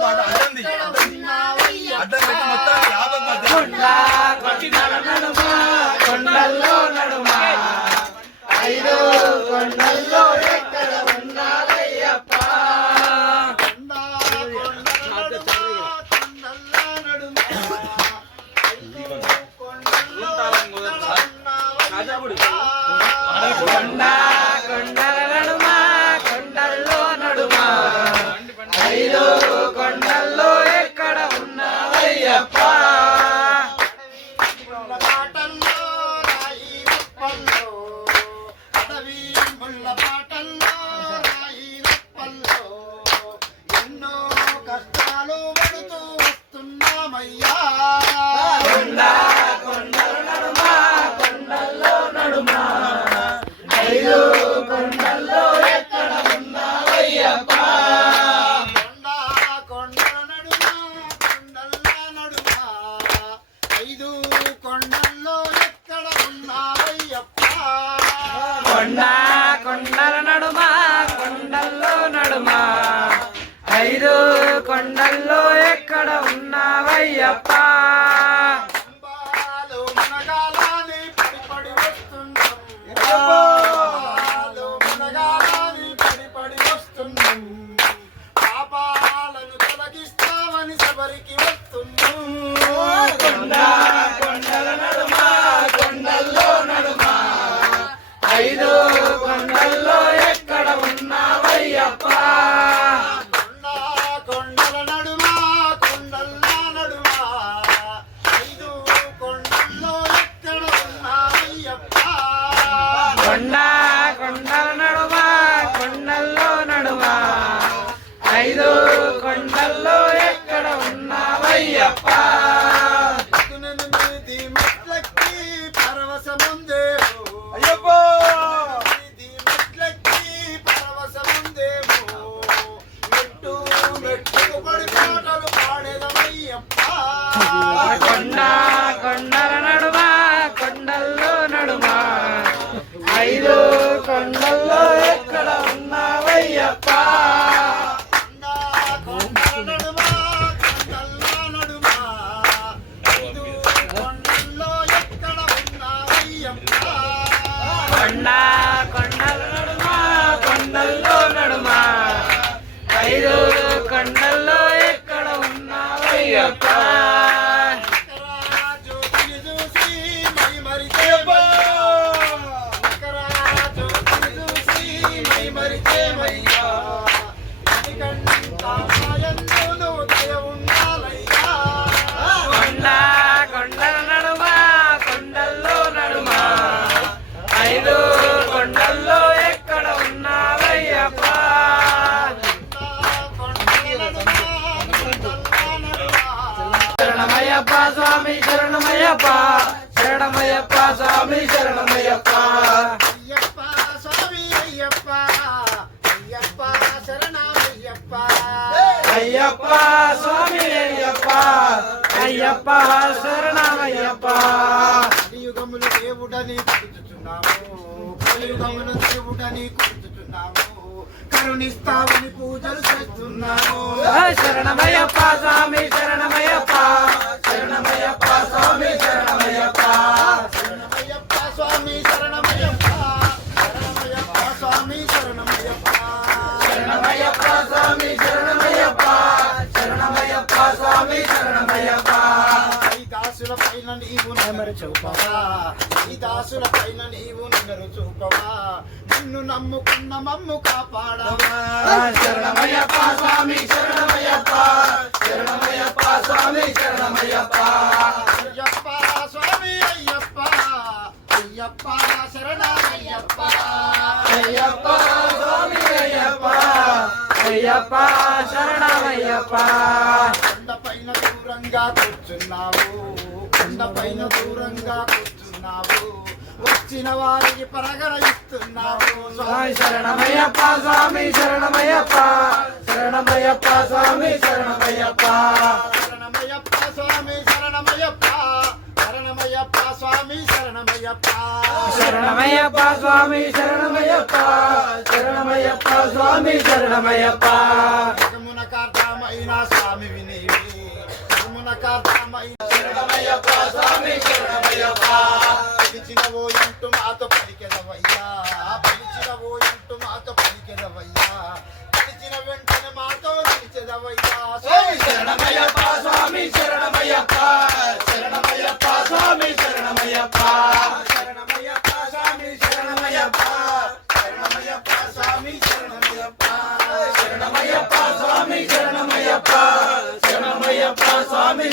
పాట అడ్డంది అడ్డం పెట్టి మొత్తం యాభై కొండల్లో నడుమ ఐదు కొండల్లో ఎక్కడ ఉన్నావయ్యప్ప కొండ కొండల నడుమ కొండల్లో నడుమ ఐదు కొండల్లో ఎక్కడ ఉన్నావయ్యప్ప కొండ కొండల నడుమ కొండల్లో నడుమ ఐదు కొండల్లో ఎక్కడ ఉన్నావయ్యప్ప పాపాలను తొలగిస్తావని సబరికి వస్తున్నాం కొండ కొండల నడుమ కొండల్లో నడుమ ఐదు కొండల్లో ఎక్కడ ఉన్నావయ్యప్ప కొండల నడుమ కొండల్లో నడుమ ఐదు కొండల్లో ఎక్కడ ఉన్నావయ్యప్ప కొండ కొండల నడుమ కొండల్లో నడుమ ఐదు కొండల్లో ఎక్కడ ఉన్నావయ్యప్ప మెట్లెక్కి పరవశముందేమో అయ్యప్పో మెట్లెక్కి పరవశముందేమో మెట్టు మెట్టుకు పడి పాటలు పాడేదమయ్యప్ప కొండ కొండల నడుమ కొండల్లో నడుమ ఐదు కొండల్లో ఎక్కడ ఉన్నావయ్యప్ప కొండల నడుమ కొండల్లో నడుమ ఐదు కొండల్లో ఎక్కడ ఉన్నావయ్యప్ప కొండ కొండల నడుమ కొండల్లో నడుమ ఐదు కొండల్లో ఎక్కడ ఉన్నావయ్యప్ప జ్యోతిని చూసి మై మరిచే జ్యోతిని చూసి మై మరిచే మయ్యా ఎందును దయ ఉండాలయ్యా కొండ కొండల నడుమ కొండల్లో నడుమ ఐదు కొండల్లో ఎక్కడ ఉన్నావయ్యప్ప శరణమయ్యప్ప స్వామి శరణమయ్యప్ప శరణమయ్యప్ప స్వామి శరణమయ్యప్ప అయ్యప్ప స్వామి అయ్యప్ప అయ్యప్ప శరణమయ్యప్ప అయ్యప్ప స్వామి అయ్యప్ప అయ్యప్ప శరణమయ్యప్ప కలియుగములు దేవుడని కొలుచుచున్నాము కలియుగములు దేవుడని కొలుచుచున్నాము కరుణిస్తావని పూజలు చేస్తున్నాము శరణమయ్యప్ప స్వామి శరణమయ్యప్ప శరణమయ్యప్ప స్వామి శరణమయ్యప్ప శరణమయ్యప్ప స్వామి శరణమయ్యప్ప శరణమయ్యప్ప స్వామి శరణమయ్యప్ప శరణమయ్యప్ప స్వామి శరణమయ్యప్ప శరణమయ్యప్ప స్వామి శరణమయ్యప్ప ఈ దాసుల పైన నీవు నెమరు చూపవా ఈ దాసుల పైన నీవు నెమరు చూపవా నిన్ను నమ్ముకున్న మమ్ము కాపాడవా శరణమయ్యప్ప స్వామి శరణమయ్యప్ప శరణమయ్యప్ప స్వామి శరణమయ్యప్ప అయ్యప్ప స్వామి అయ్యప్ప అయ్యప్ప శరణమయ్యప్ప అయ్యప్ప స్వామి అయ్యప్ప అయ్యప్ప శరణమయ్యప్ప కొండపైన దూరంగా కూర్చున్నావు కొండపైన దూరంగా కూర్చున్నావు వచ్చిన వారికి పరగర ఇస్తున్నావు శరణమయ్యప్ప స్వామి శరణమయ్యప్ప శరణమయ్యప్ప స్వామి శరణమయ్యప్ప శరణమయ్యప్ప స్వామి శరణమయ్యప్ప శరణమయ్యప్ప స్వామి శరణమయ్యప్ప శరణమయ్యప్ప స్వామి శరణమయ్యప్ప శరణమయ్యప్ప స్వామి శరణమయ్యప్ప జగమునకార్థమయ్యప్ప ధర్మమైన స్వామివి నీవే ధర్మునకార్థమైన శరణమయ్యప్ప స్వామి శరణమయ్యప్ప పిలిచినవో ఎంటూ మాతో పలికెదవయ్యా పిలిచినవో ఎంటూ మాతో పలికెదవయ్యా పిలిచిన వెంటనే మాతో నిలిచెదవయ్యా స్వామి శరణమయ్యప్ప స్వామి శరణమయ్యప్ప శరణమయ్యప్ప స్వామి శరణమయ్యప్ప శరణమయ్యప్ప స్వామి శరణమయ్యప్ప శరణమయ్యప్ప స్వామి శరణమయ్యప్ప శరణమయ్యప్ప స్వామి శరణమయ్యప్ప శరణమయ్యప్ప స్వామి